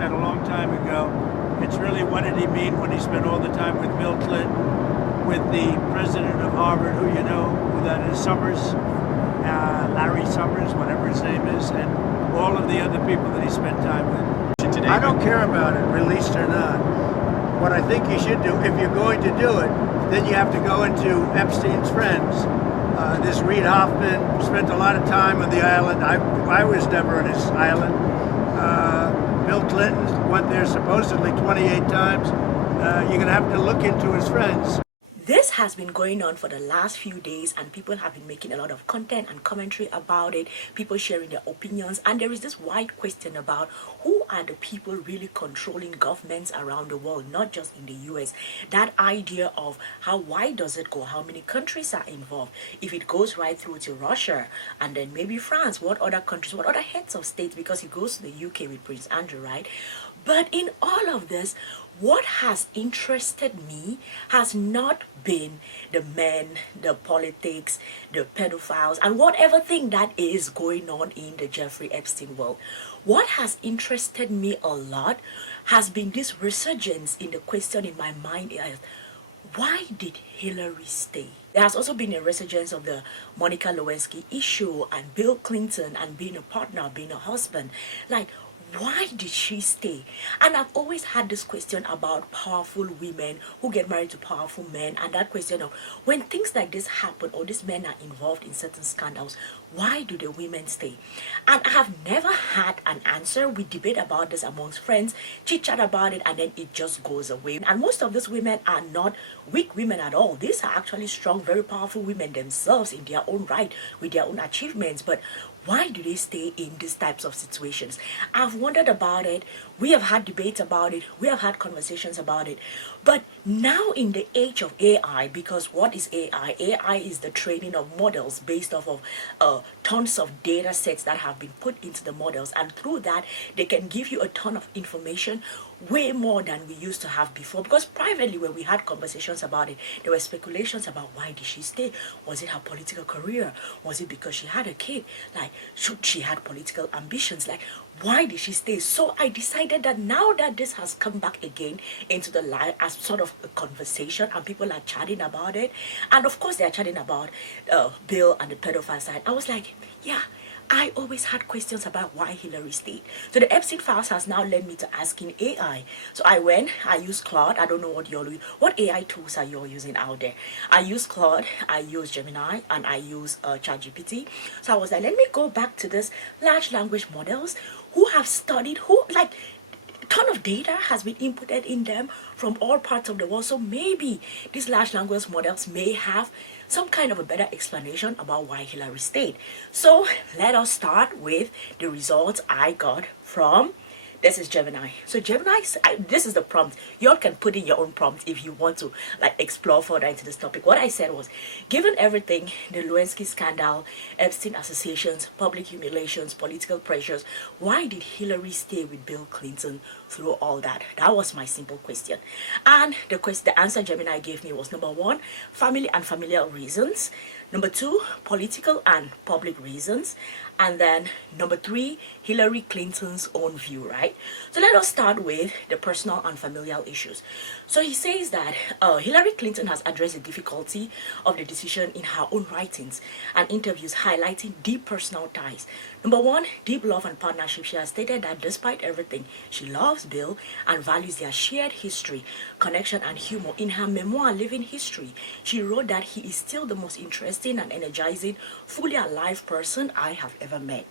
said a long time ago, it's really what did he mean when he spent all the time with Bill Clinton, with the president of Harvard, who you know who that is, Summers, Larry Summers, whatever his name is, and all of the other people that he spent time with. Today, I don't care about it, released or not. What I think you should do, if you're going to do it, then you have to go into Epstein's friends. This Reid Hoffman spent a lot of time on the island. I was never on his island. Bill Clinton went there supposedly 28 times. You're going to have to look into his friends. This has been going on for the last few days, and people have been making a lot of content and commentary about it, people sharing their opinions, and there is this wide question about who are the people really controlling governments around the world, not just in the US. That idea of how wide does it go, how many countries are involved, if it goes right through to Russia and then maybe France, what other countries, what other heads of states, because it goes to the UK with Prince Andrew, right? But in all of this, what has interested me has not been the men, the politics, the pedophiles, and whatever thing that is going on in the Jeffrey Epstein world. What has interested me a lot has been this resurgence in the question in my mind is, why did Hillary stay? There has also been a resurgence of the Monica Lewinsky issue and Bill Clinton and being a partner, being a husband. Like, why did she stay? And I've always had this question about powerful women who get married to powerful men, and that question of when things like this happen or these men are involved in certain scandals, why do the women stay? And I have never had an answer. We debate about this amongst friends, chit chat about it, and then it just goes away. And most of these women are not weak women at all. These are actually strong, very powerful women themselves in their own right, with their own achievements. But why do they stay in these types of situations? I've wondered about it. We have had debates about it. We have had conversations about it. But now in the age of AI, because what is AI? AI is the training of models based off of tons of data sets that have been put into the models. And through that, they can give you a ton of information, way more than we used to have before. Because privately, when we had conversations about it, there were speculations about why did she stay? Was it her political career? Was it because she had a kid? Like, should she had political ambitions? Like, why did she stay? So I decided that now that this has come back again into the light as sort of a conversation, and people are chatting about it, and of course they are chatting about Bill and the pedophile side, I was like, yeah, I always had questions about why Hillary stayed. So the Epstein files has now led me to asking AI. So I used Claude. I don't know what AI tools are you all using out there? I use Claude, I use Gemini, and I use ChatGPT. So I was like, let me go back to this large language models who have studied, ton of data has been inputted in them from all parts of the world. So maybe these large language models may have some kind of a better explanation about why Hillary stayed. So let us start with the results I got from this is Gemini. So Gemini, this is the prompt. You all can put in your own prompt if you want to like explore further into this topic. What I said was, given everything, the Lewinsky scandal, Epstein associations, public humiliations, political pressures, why did Hillary stay with Bill Clinton through all that? That was my simple question. And the answer Gemini gave me was, number one, family and familial reasons. Number two, political and public reasons. And then number three, Hillary Clinton's own view, right? So let us start with the personal and familial issues. So he says that Hillary Clinton has addressed the difficulty of the decision in her own writings and interviews, highlighting deep personal ties. Number one, deep love and partnership. She has stated that despite everything, she loves Bill and values their shared history, connection, and humor. In her memoir, Living History, she wrote that he is still the most interesting and energizing, fully alive person I have ever met.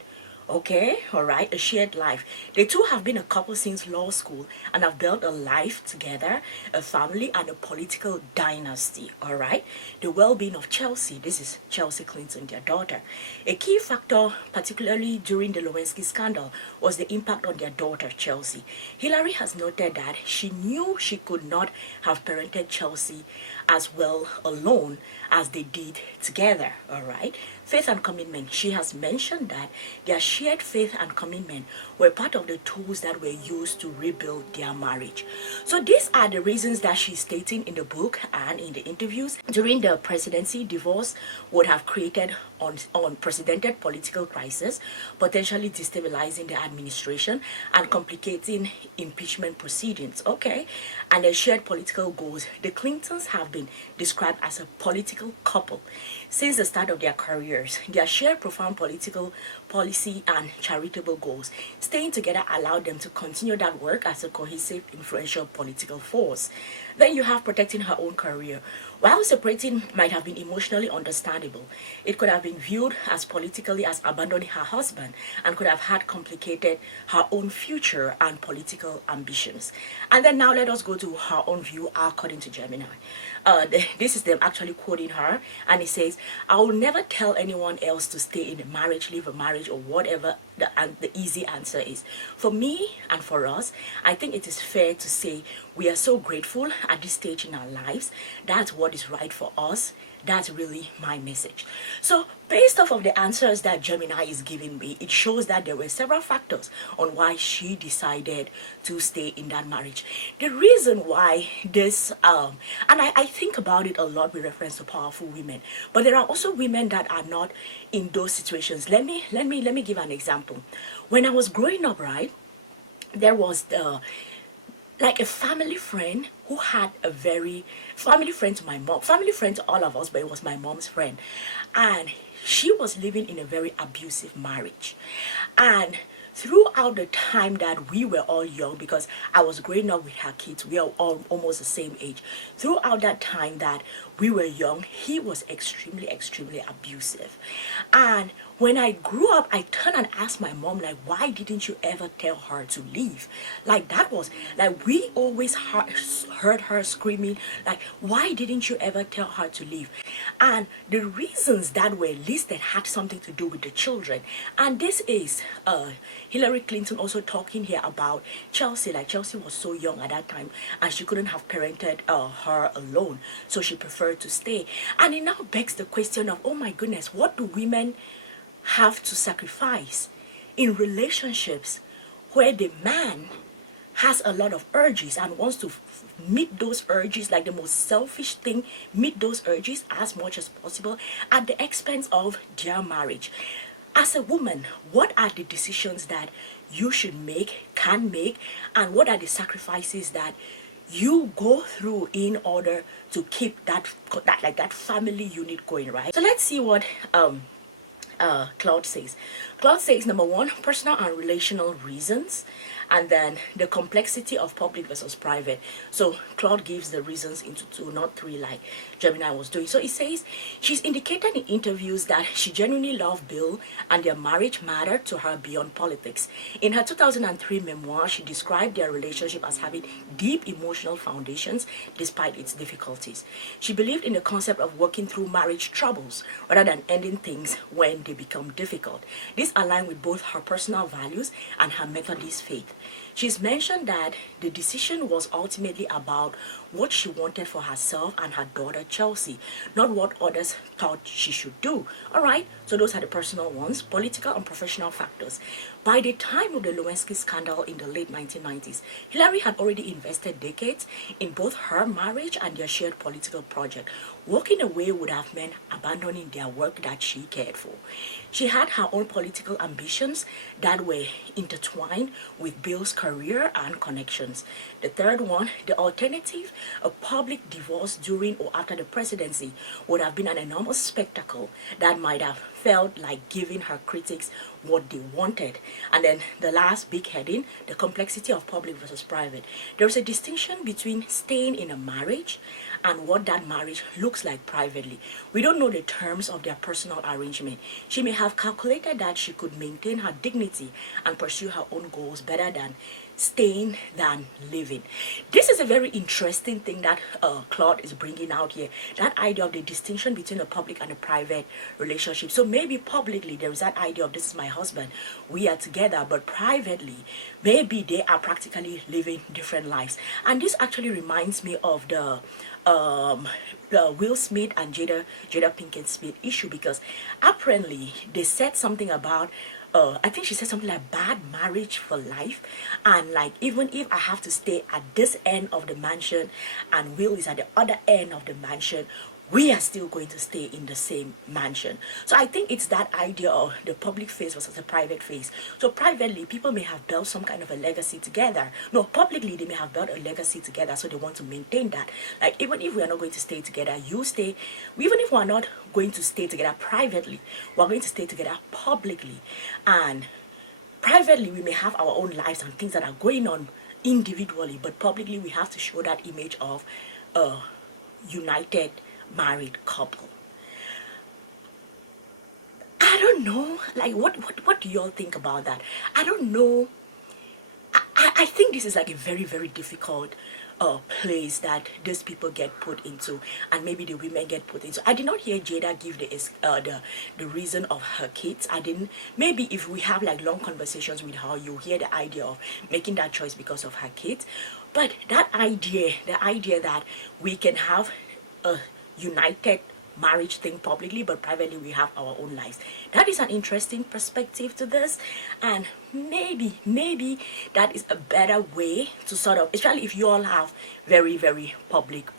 Okay, all right, a shared life. They two have been a couple since law school and have built a life together, a family, and a political dynasty. All right, the well-being of Chelsea. This is Chelsea Clinton, their daughter. A key factor, particularly during the Lewinsky scandal, was the impact on their daughter, Chelsea. Hillary has noted that she knew she could not have parented Chelsea as well alone as they did together. All right, faith and commitment. She has mentioned that their shared faith and commitment were part of the tools that were used to rebuild their marriage. So these are the reasons that she's stating in the book, and in the interviews. During the presidency, divorce would have created unprecedented political crisis, potentially destabilizing the administration and complicating impeachment proceedings. Okay, and their shared political goals. The Clintons have been described as a political couple since the start of their careers. Their shared profound political policy and charitable goals. Staying together allowed them to continue that work as a cohesive, influential political force. Then you have protecting her own career. While separating might have been emotionally understandable, it could have been viewed as politically as abandoning her husband and could have had complicated her own future and political ambitions. And then now let us go to her own view according to Gemini. This is them actually quoting her, and it says, "I will never tell anyone else to stay in a marriage, leave a marriage, or whatever the easy answer is. For me and for us, I think it is fair to say we are so grateful at this stage in our lives. That's what is right for us. That's really my message." So based off of the answers that Gemini is giving me, it shows that there were several factors on why she decided to stay in that marriage. The reason why this, and I think about it a lot with reference to powerful women, but there are also women that are not in those situations. Let me give an example. When I was growing up, right, there was like a family friend who had a very family friend to my mom, family friend to all of us, but it was my mom's friend, and she was living in a very abusive marriage. And throughout the time that we were all young, because I was growing up with her kids, we are all almost the same age. Throughout that time that we were young, he was extremely abusive. And when I grew up, I turned and asked my mom, like, why didn't you ever tell her to leave? Like, that was, like, we always heard her screaming, like, why didn't you ever tell her to leave? And the reasons that were listed had something to do with the children. And this is Hillary Clinton also talking here about Chelsea. Like, Chelsea was so young at that time, and she couldn't have parented her alone, so she preferred to stay. And it now begs the question of, oh my goodness, what do women have to sacrifice in relationships where the man has a lot of urges and wants to meet those urges, like the most selfish thing, meet those urges as much as possible at the expense of their marriage? As a woman, what are the decisions that you should make, can make, and what are the sacrifices that you go through in order to keep that family unit going, right? So let's see what Claude says. Claude says, number one, personal and relational reasons, and then the complexity of public versus private. So Claude gives the reasons into two, not three, like Gemini was doing. So it says she's indicated in interviews that she genuinely loved Bill and their marriage mattered to her beyond politics. In her 2003 memoir, she described their relationship as having deep emotional foundations despite its difficulties. She believed in the concept of working through marriage troubles rather than ending things when they become difficult. This aligned with both her personal values and her Methodist faith. She's mentioned that the decision was ultimately about what she wanted for herself and her daughter Chelsea, not what others thought she should do. All right, so those are the personal ones. Political and professional factors. By the time of the Lewinsky scandal in the late 1990s, Hillary had already invested decades in both her marriage and their shared political project. Walking away would have meant abandoning their work that she cared for. She had her own political ambitions that were intertwined with Bill's career and connections. The third one, the alternative, a public divorce during or after the presidency, would have been an enormous spectacle that might have felt like giving her critics what they wanted. And then the last big heading, the complexity of public versus private. There's a distinction between staying in a marriage and what that marriage looks like privately. We don't know the terms of their personal arrangement. She may have calculated that she could maintain her dignity and pursue her own goals better than staying than living. This is a very interesting thing that Claude is bringing out here, that idea of the distinction between a public and a private relationship. So maybe publicly there is that idea of, this is my husband, we are together, but privately maybe they are practically living different lives. And this actually reminds me of the Will Smith and Jada Pinkett Smith issue, because apparently they said something about I think she said something like bad marriage for life, and like even if I have to stay at this end of the mansion and Will is at the other end of the mansion, we are still going to stay in the same mansion. So I think it's that idea of the public face versus the private face. So privately, people may have built some kind of a legacy together. No, publicly, they may have built a legacy together, so they want to maintain that. Like, even if we are not going to stay together, you stay. Even if we're not going to stay together privately, we're going to stay together publicly. And privately, we may have our own lives and things that are going on individually, but publicly, we have to show that image of a united married couple. I don't know, like what do y'all think about that? I don't know. I think this is like a very, very difficult place that these people get put into, and maybe the women get put into. I did not hear Jada give the reason of her kids. I didn't. Maybe if we have like long conversations with her, you hear the idea of making that choice because of her kids. But that idea, the idea that we can have a united marriage thing publicly, but privately we have our own lives, that is an interesting perspective to this. And maybe that is a better way to sort of, especially if you all have very, very public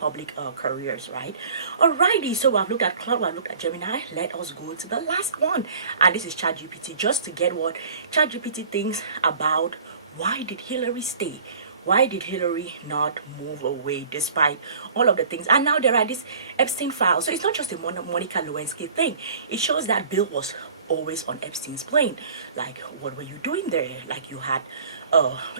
careers, right? Alrighty, so I've looked at Claude, I've looked at Gemini. Let us go to the last one, and this is ChatGPT, just to get what ChatGPT thinks about why did Hillary stay. Why did Hillary not move away despite all of the things? And now there are these Epstein files. So it's not just a Monica Lewinsky thing. It shows that Bill was always on Epstein's plane. Like, what were you doing there? Like, you had,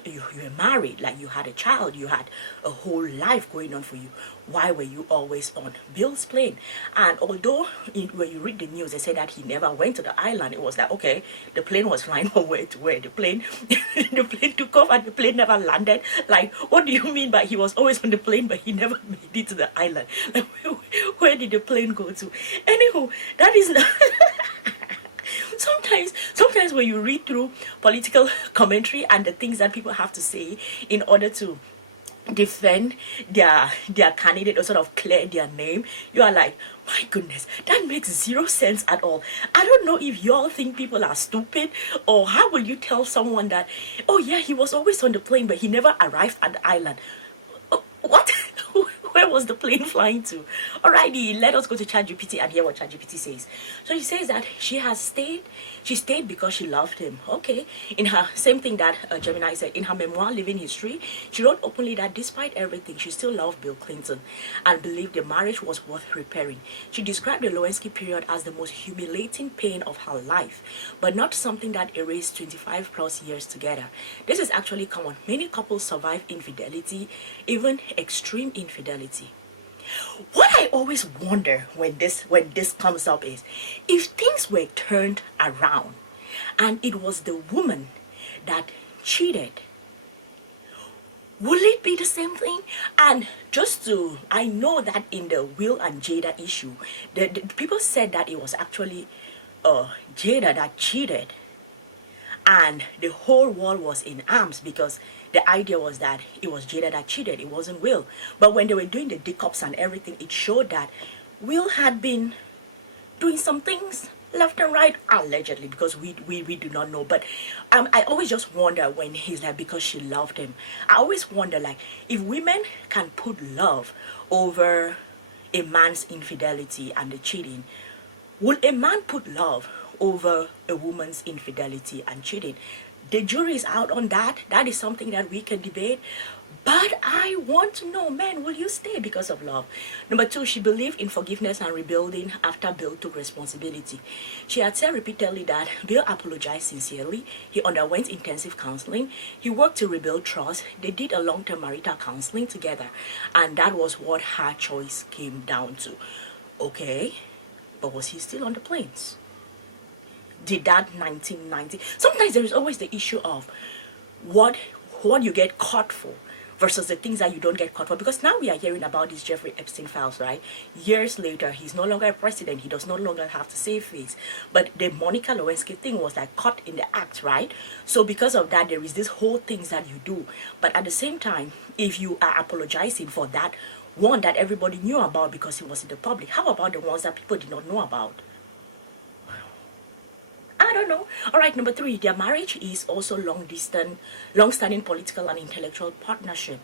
you were married. Like, you had a child. You had a whole life going on for you. Why were you always on Bill's plane? And although when you read the news, they say that he never went to the island. It was like, okay, the plane was flying from where to where. The plane took off and the plane never landed. Like, what do you mean by he was always on the plane but he never made it to the island? Like, where did the plane go to? Anywho, that is not... Sometimes when you read through political commentary and the things that people have to say in order to defend their candidate or sort of clear their name, you are like, my goodness, that makes zero sense at all. I don't know if y'all think people are stupid, or how will you tell someone that, oh yeah, he was always on the plane but he never arrived at the island? What? Where was the plane flying to? Alrighty, let us go to ChatGPT and hear what ChatGPT says. So she says that she stayed because she loved him. Okay, in her, same thing that Gemini said, in her memoir, Living History, she wrote openly that despite everything, she still loved Bill Clinton and believed the marriage was worth repairing. She described the Lewinsky period as the most humiliating pain of her life, but not something that erased 25 plus years together. This is actually common. Many couples survive infidelity, even extreme infidelity. What I always wonder when this comes up is, if things were turned around and it was the woman that cheated, will it be the same thing? And I know that in the Will and Jada issue, the people said that it was actually Jada that cheated, and the whole world was in arms because the idea was that it was Jada that cheated, it wasn't Will. But when they were doing the dick-ups and everything, it showed that Will had been doing some things left and right, allegedly, because we do not know. But I always just wonder when he's like, because she loved him. I always wonder, like, if women can put love over a man's infidelity and the cheating, will a man put love over a woman's infidelity and cheating? The jury is out on that. That is something that we can debate. But I want to know, man, will you stay because of love? Number two, she believed in forgiveness and rebuilding after Bill took responsibility. She had said repeatedly that Bill apologized sincerely. He underwent intensive counseling. He worked to rebuild trust. They did a long-term marital counseling together. And that was what her choice came down to. Okay, but was he still on the planes? Did that 1990? Sometimes there is always the issue of what you get caught for versus the things that you don't get caught for. Because now we are hearing about these Jeffrey Epstein files, right? Years later, he's no longer a president. He does no longer have to save face. But the Monica Lewinsky thing was like caught in the act, right? So because of that, there is this whole things that you do. But at the same time, if you are apologizing for that one that everybody knew about because it was in the public, how about the ones that people did not know about? I don't know. All right, number 3, their marriage is also long-standing political and intellectual partnership.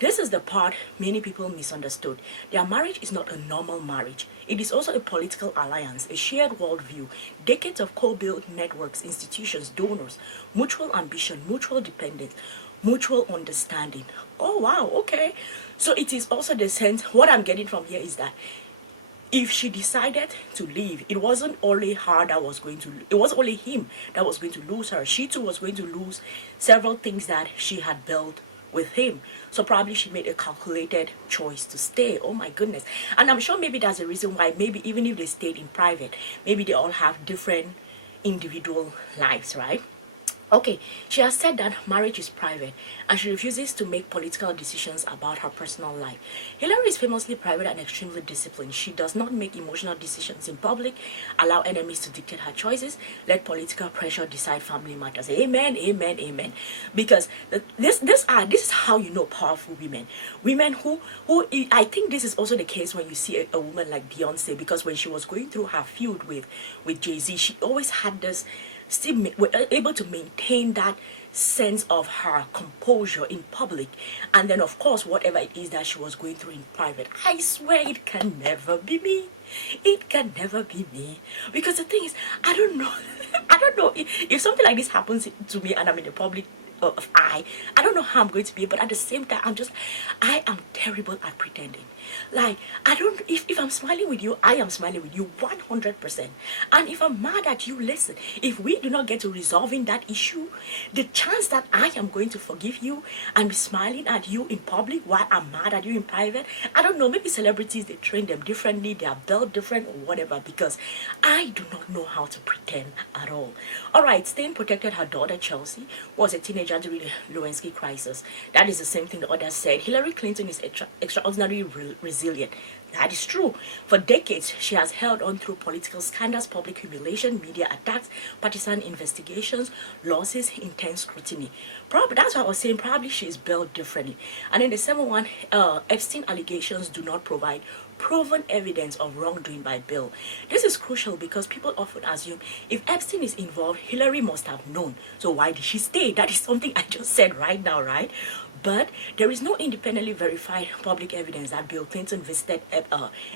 This is the part many people misunderstood. Their marriage is not a normal marriage. It is also a political alliance, a shared worldview, decades of co-built networks, institutions, donors, mutual ambition, mutual dependence, mutual understanding. Oh wow, okay. So it is also the sense, what I'm getting from here is that if she decided to leave, it wasn't only her that was going to, it was only him that was going to lose her. She too was going to lose several things that she had built with him. So probably she made a calculated choice to stay. Oh my goodness. And I'm sure maybe that's the reason why, maybe even if they stayed in private, maybe they all have different individual lives, right? Okay, she has said that marriage is private and she refuses to make political decisions about her personal life. Hillary is famously private and extremely disciplined. She does not make emotional decisions in public, allow enemies to dictate her choices, let political pressure decide family matters. Amen, amen, amen. Because this is how you know powerful women. Women who I think this is also the case when you see a woman like Beyonce, because when she was going through her feud with Jay-Z, she always had this, still were able to maintain that sense of her composure in public, and then of course whatever it is that she was going through in private. I swear it can never be me. It can never be me, because the thing is, I don't know I don't know if something like this happens to me and I'm in the public of I don't know how I'm going to be, but at the same time I am terrible at pretending. Like, I don't, if I'm smiling with you, I am smiling with you 100%. And if I'm mad at you, listen, if we do not get to resolving that issue, the chance that I am going to forgive you and be smiling at you in public while I'm mad at you in private, I don't know, maybe celebrities, they train them differently, they are built different or whatever, because I do not know how to pretend at all. Alright, Stein protected her daughter Chelsea, who was a teenager during the Lewinsky crisis. That is the same thing the others said. Hillary Clinton is extraordinarily resilient. That is true. For decades, she has held on through political scandals, public humiliation, media attacks, partisan investigations, losses, intense scrutiny. Probably, that's what I was saying, probably she is built differently. And then the second one, Epstein allegations do not provide proven evidence of wrongdoing by Bill. This is crucial because people often assume if Epstein is involved, Hillary must have known. So why did she stay? That is something I just said right now, right? But there is no independently verified public evidence that Bill Clinton visited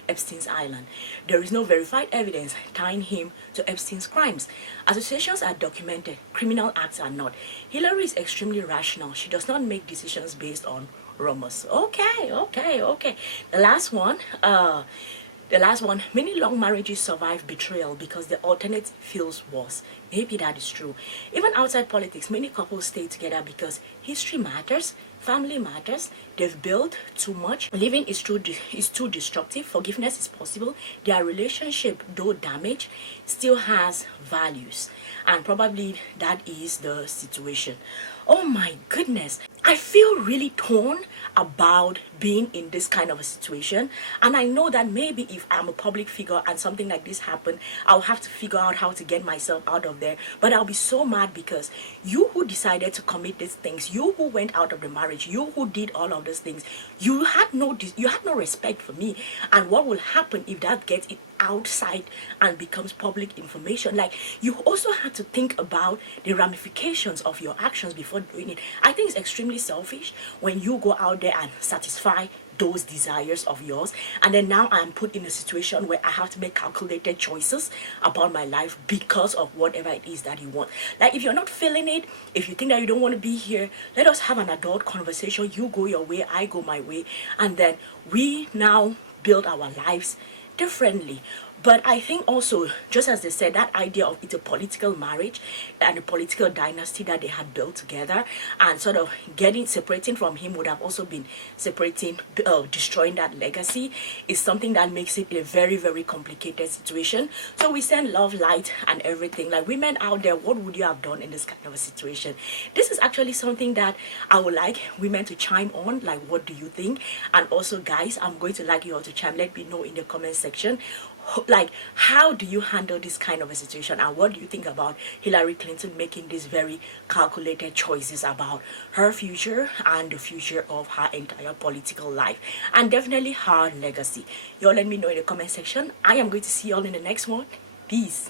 Epstein's island. There is no verified evidence tying him to Epstein's crimes. Associations are documented, criminal acts are not. Hillary is extremely rational. She does not make decisions based on rumors. Okay. The last one, many long marriages survive betrayal because the alternative feels worse. Maybe that is true. Even outside politics, many couples stay together because history matters, family matters, they've built too much, living is too destructive, forgiveness is possible, their relationship, though damaged, still has values. And probably that is the situation. Oh my goodness. I feel really torn about being in this kind of a situation, and I know that maybe if I'm a public figure and something like this happened, I'll have to figure out how to get myself out of there. But I'll be so mad because you who decided to commit these things, you who went out of the marriage, you who did all of those things, you had no respect for me. And what will happen if that gets outside and becomes public information? Like, you also had to think about the ramifications of your actions before doing it. I think it's extremely selfish when you go out there and satisfy those desires of yours, and then now I'm put in a situation where I have to make calculated choices about my life because of whatever it is that you want. Like, if you're not feeling it, if you think that you don't want to be here, let us have an adult conversation. You go your way, I go my way, and then we now build our lives differently. But I think also, just as they said, that idea of it's a political marriage and a political dynasty that they had built together, and sort of separating from him would have also been destroying that legacy, is something that makes it a very, very complicated situation. So we send love, light, and everything. Like, women out there, what would you have done in this kind of a situation? This is actually something that I would like women to chime on. Like, what do you think? And also, guys, I'm going to like you all to chime. Let me know in the comment section. Like, how do you handle this kind of a situation, and what do you think about Hillary Clinton making these very calculated choices about her future and the future of her entire political life, and definitely her legacy? Y'all let me know in the comment section. I am going to see y'all in the next one. Peace.